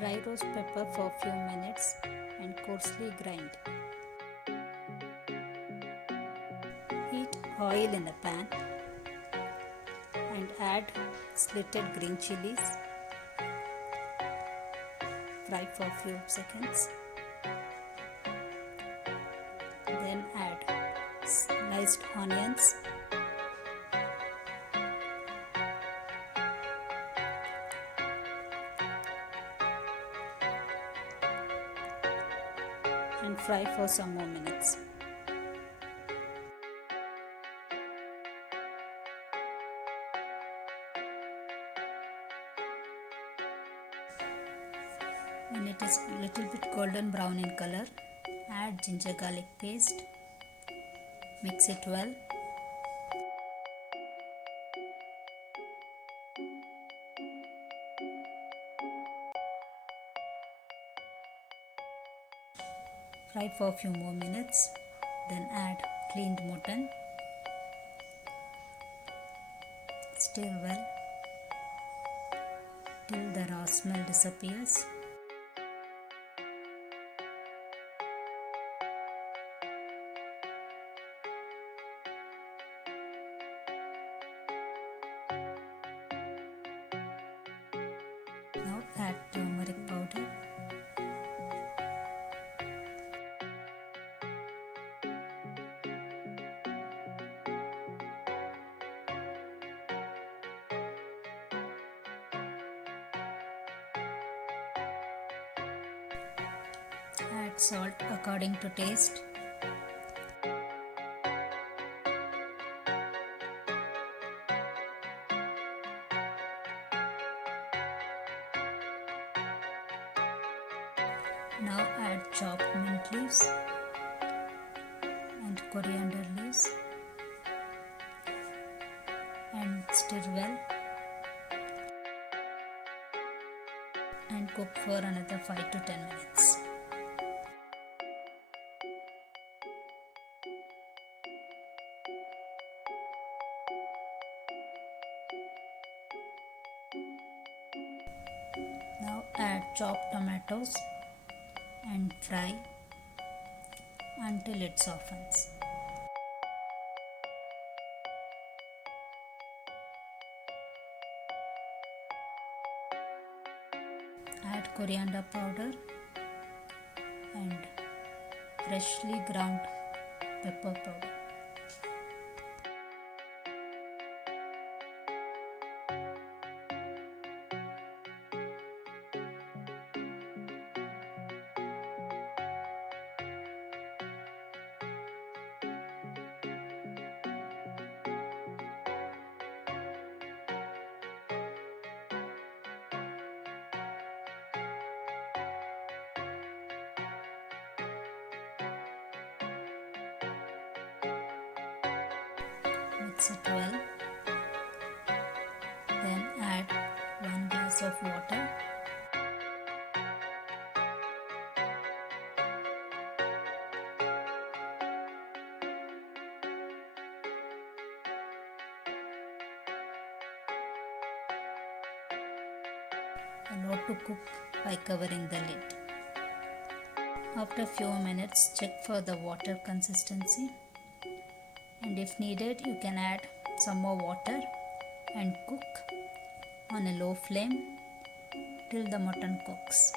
Dry roast pepper for few minutes and coarsely grind. Heat oil in a pan and add slitted green chilies. Fry for a few seconds. Then add sliced onions, and fry for some more minutes. When it is a little bit golden brown in color, add ginger garlic paste. Mix it well. Fry for a few more minutes. Then add cleaned mutton. Stir well till the raw smell disappears. Now add turmeric powder. Add salt according to taste. Now add chopped mint leaves and coriander leaves and stir well and cook for another 5 to 10 minutes. Now add chopped tomatoes and fry until it softens. Add coriander powder and freshly ground pepper powder. Mix it well. Then add 1 glass of water. Allow to cook by covering the lid. After few minutes, check for the water consistency, and if needed you can add some more water and cook on a low flame till the mutton cooks.